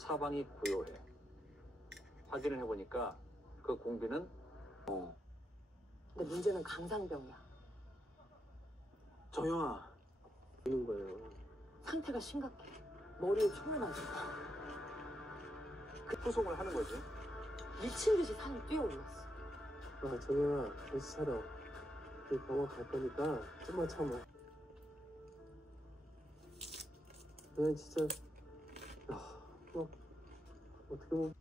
사방이 고요해. 확인을 해보니까 그 공비는 근데 문제는 강상병이야. 정영아, 이런 거예요. 상태가 심각해. 머리에 총을 맞고 후송을 하는 거지. 미친 듯이 산을 뛰어올랐어. 정영아, 정신 차려. 우리 병원 갈 거니까 좀만 참아. 난 진짜 어떻게 보면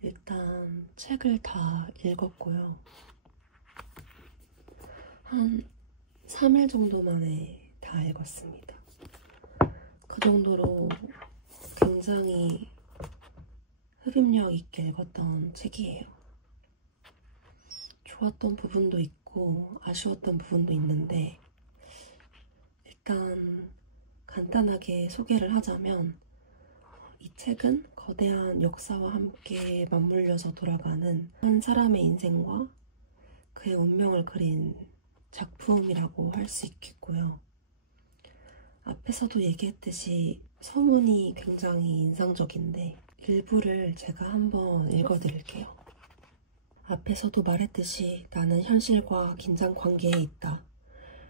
일단 책을 다 읽었고요. 한 3일 정도 만에 다 읽었습니다. 그 정도로 굉장히 흡입력 있게 읽었던 책이에요. 좋았던 부분도 있고 아쉬웠던 부분도 있는데, 일단 간단하게 소개를 하자면, 이 책은 거대한 역사와 함께 맞물려서 돌아가는 한 사람의 인생과 그의 운명을 그린 작품이라고 할 수 있겠고요. 앞에서도 얘기했듯이 서문이 굉장히 인상적인데 일부를 제가 한번 읽어드릴게요. 앞에서도 말했듯이 나는 현실과 긴장 관계에 있다.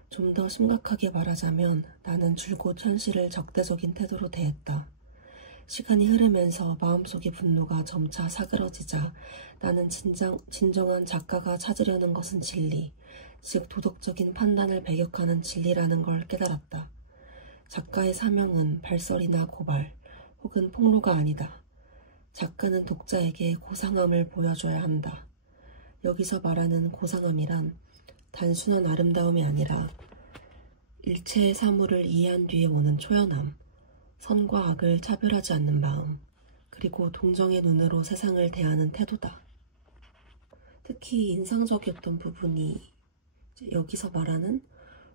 좀 더 심각하게 말하자면 나는 줄곧 현실을 적대적인 태도로 대했다. 시간이 흐르면서 마음속의 분노가 점차 사그러지자 나는 진정한 작가가 찾으려는 것은 진리, 즉 도덕적인 판단을 배격하는 진리라는 걸 깨달았다. 작가의 사명은 발설이나 고발, 혹은 폭로가 아니다. 작가는 독자에게 고상함을 보여줘야 한다. 여기서 말하는 고상함이란 단순한 아름다움이 아니라 일체의 사물을 이해한 뒤에 오는 초연함, 선과 악을 차별하지 않는 마음, 그리고 동정의 눈으로 세상을 대하는 태도다. 특히 인상적이었던 부분이 여기서 말하는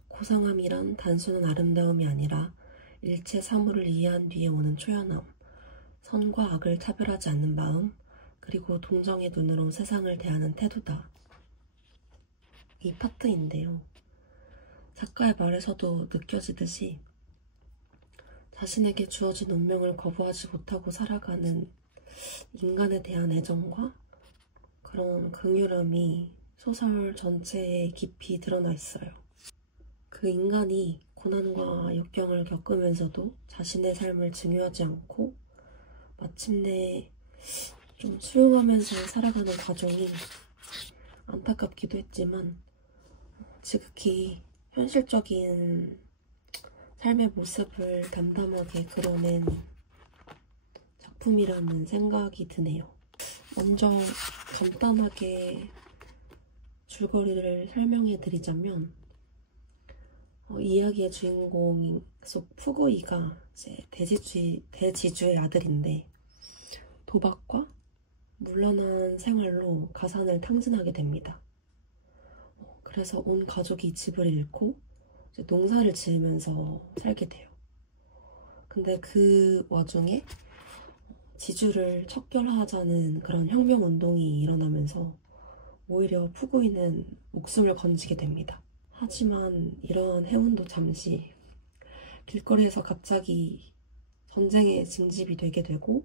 고상함이란 단순한 아름다움이 아니라 일체 사물을 이해한 뒤에 오는 초연함, 선과 악을 차별하지 않는 마음, 그리고 동정의 눈으로 세상을 대하는 태도다. 이 파트인데요. 작가의 말에서도 느껴지듯이 자신에게 주어진 운명을 거부하지 못하고 살아가는 인간에 대한 애정과 그런 긍휼함이 소설 전체에 깊이 드러나 있어요. 그 인간이 고난과 역경을 겪으면서도 자신의 삶을 증오하지 않고 마침내 좀 수용하면서 살아가는 과정이 안타깝기도 했지만 지극히 현실적인 삶의 모습을 담담하게 그려낸 작품이라는 생각이 드네요. 먼저 간단하게 줄거리를 설명해 드리자면, 이야기의 주인공 속 푸구이가 이제 대지주의 아들인데 도박과 물란한 생활로 가산을 탕진하게 됩니다. 그래서 온 가족이 집을 잃고 이제 농사를 지으면서 살게 돼요. 근데 그 와중에 지주를 척결하자는 그런 혁명운동이 일어나면서 오히려 푸구이는 목숨을 건지게 됩니다. 하지만 이런 행운도 잠시, 길거리에서 갑자기 전쟁의 징집이 되게 되고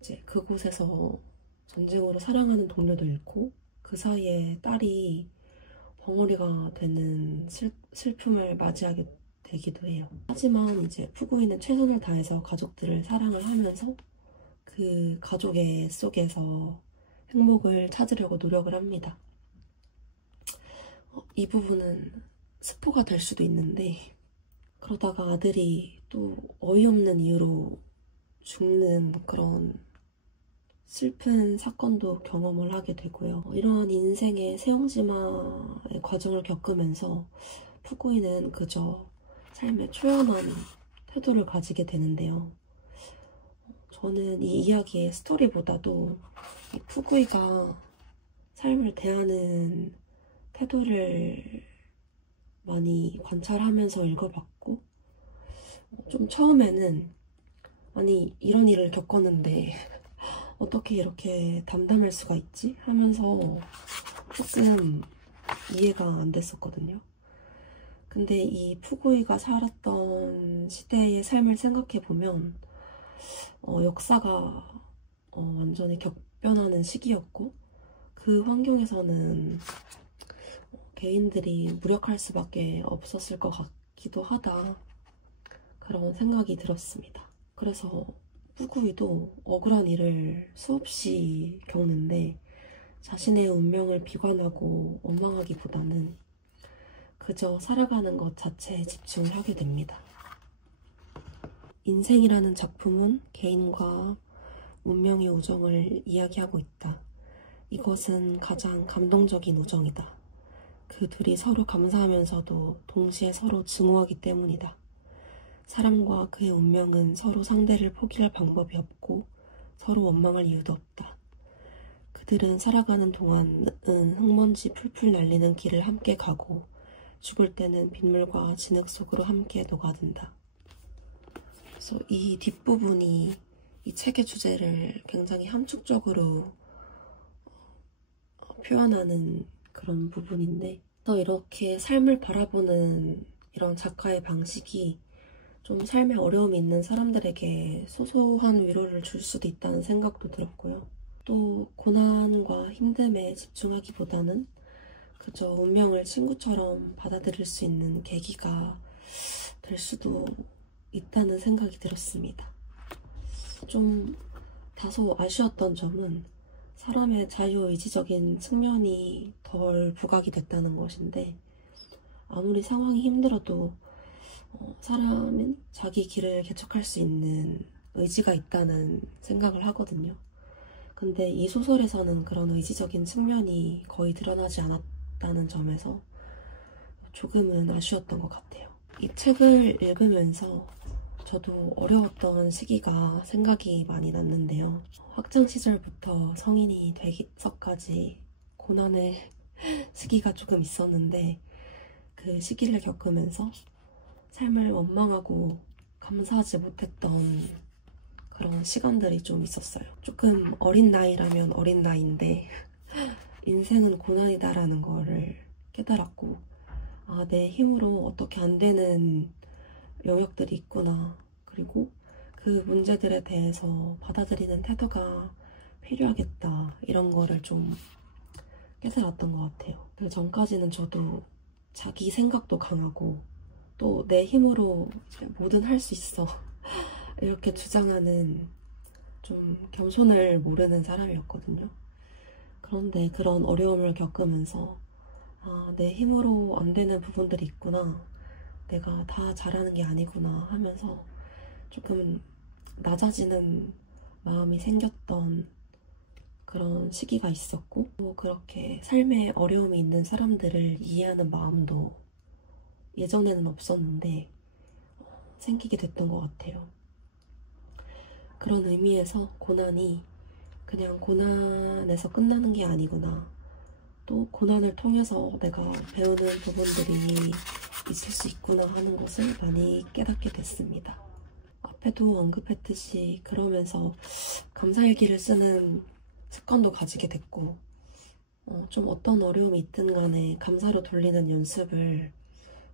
이제 그곳에서 전쟁으로 사랑하는 동료도 잃고 그 사이에 딸이 벙어리가 되는 슬픔을 맞이하게 되기도 해요. 하지만 이제 푸구이는 최선을 다해서 가족들을 사랑을 하면서 그 가족의 속에서 행복을 찾으려고 노력을 합니다. 이 부분은 스포가 될 수도 있는데, 그러다가 아들이 또 어이없는 이유로 죽는 그런 슬픈 사건도 경험을 하게 되고요. 이러한 인생의 세옹지마의 과정을 겪으면서 푸구이는 그저 삶의 초연한 태도를 가지게 되는데요. 저는 이 이야기의 스토리보다도 이 푸구이가 삶을 대하는 태도를 많이 관찰하면서 읽어봤고, 좀 처음에는 아니 이런 일을 겪었는데 어떻게 이렇게 담담할 수가 있지? 하면서 조금 이해가 안 됐었거든요. 근데 이 푸구이가 살았던 시대의 삶을 생각해보면 역사가 완전히 격변하는 시기였고 그 환경에서는 개인들이 무력할 수밖에 없었을 것 같기도 하다, 그런 생각이 들었습니다. 그래서 푸구이도 억울한 일을 수없이 겪는데 자신의 운명을 비관하고 원망하기보다는 그저 살아가는 것 자체에 집중을 하게 됩니다. 인생이라는 작품은 개인과 운명의 우정을 이야기하고 있다. 이것은 가장 감동적인 우정이다. 그 둘이 서로 감사하면서도 동시에 서로 증오하기 때문이다. 사람과 그의 운명은 서로 상대를 포기할 방법이 없고 서로 원망할 이유도 없다. 그들은 살아가는 동안은 흙먼지 풀풀 날리는 길을 함께 가고 죽을 때는 빗물과 진흙 속으로 함께 녹아든다. 그래서 이 뒷부분이 이 책의 주제를 굉장히 함축적으로 표현하는 그런 부분인데, 또 이렇게 삶을 바라보는 이런 작가의 방식이 좀 삶에 어려움이 있는 사람들에게 소소한 위로를 줄 수도 있다는 생각도 들었고요. 또 고난과 힘듦에 집중하기보다는 그저 운명을 친구처럼 받아들일 수 있는 계기가 될 수도 있다는 생각이 들었습니다. 좀 다소 아쉬웠던 점은 사람의 자유의지적인 측면이 덜 부각이 됐다는 것인데, 아무리 상황이 힘들어도 사람은 자기 길을 개척할 수 있는 의지가 있다는 생각을 하거든요. 근데 이 소설에서는 그런 의지적인 측면이 거의 드러나지 않았다는 점에서 조금은 아쉬웠던 것 같아요. 이 책을 읽으면서 저도 어려웠던 시기가 생각이 많이 났는데요. 학창 시절부터 성인이 되기까지 고난의 시기가 조금 있었는데, 그 시기를 겪으면서 삶을 원망하고 감사하지 못했던 그런 시간들이 좀 있었어요. 조금 어린 나이라면 어린 나이인데 인생은 고난이다라는 거를 깨달았고, 아, 내 힘으로 어떻게 안 되는 영역들이 있구나. 그리고 그 문제들에 대해서 받아들이는 태도가 필요하겠다. 이런 거를 좀 깨달았던 것 같아요. 그 전까지는 저도 자기 생각도 강하고 또 내 힘으로 뭐든 할 수 있어 이렇게 주장하는 좀 겸손을 모르는 사람이었거든요. 그런데 그런 어려움을 겪으면서 아, 내 힘으로 안 되는 부분들이 있구나, 내가 다 잘하는 게 아니구나 하면서 조금 낮아지는 마음이 생겼던 그런 시기가 있었고, 또 그렇게 삶에 어려움이 있는 사람들을 이해하는 마음도 예전에는 없었는데 생기게 됐던 것 같아요. 그런 의미에서 고난이 그냥 고난에서 끝나는 게 아니구나, 또 고난을 통해서 내가 배우는 부분들이 있을 수 있구나 하는 것을 많이 깨닫게 됐습니다. 앞에도 언급했듯이 그러면서 감사일기를 쓰는 습관도 가지게 됐고, 좀 어떤 어려움이 있든 간에 감사로 돌리는 연습을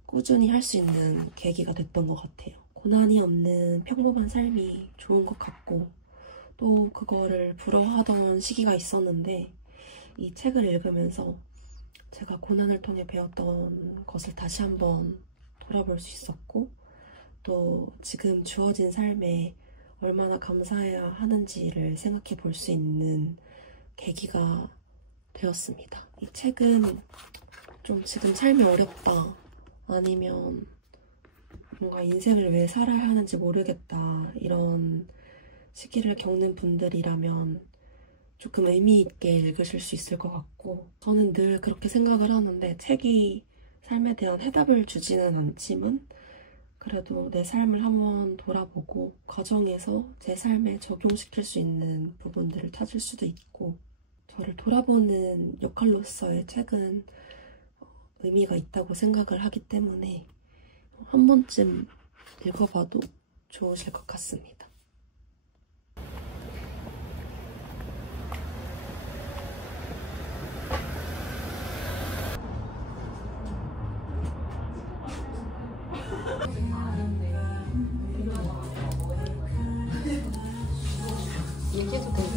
꾸준히 할 수 있는 계기가 됐던 것 같아요. 고난이 없는 평범한 삶이 좋은 것 같고, 또 그거를 부러워하던 시기가 있었는데, 이 책을 읽으면서 제가 고난을 통해 배웠던 것을 다시 한번 돌아볼 수 있었고, 또 지금 주어진 삶에 얼마나 감사해야 하는지를 생각해 볼 수 있는 계기가 되었습니다. 이 책은 좀 지금 삶이 어렵다, 아니면 뭔가 인생을 왜 살아야 하는지 모르겠다, 이런 시기를 겪는 분들이라면 조금 의미 있게 읽으실 수 있을 것 같고, 저는 늘 그렇게 생각을 하는데 책이 삶에 대한 해답을 주지는 않지만 그래도 내 삶을 한번 돌아보고 과정에서 제 삶에 적용시킬 수 있는 부분들을 찾을 수도 있고, 저를 돌아보는 역할로서의 책은 의미가 있다고 생각을 하기 때문에 한 번쯤 읽어봐도 좋으실 것 같습니다. 얘기해도 되나?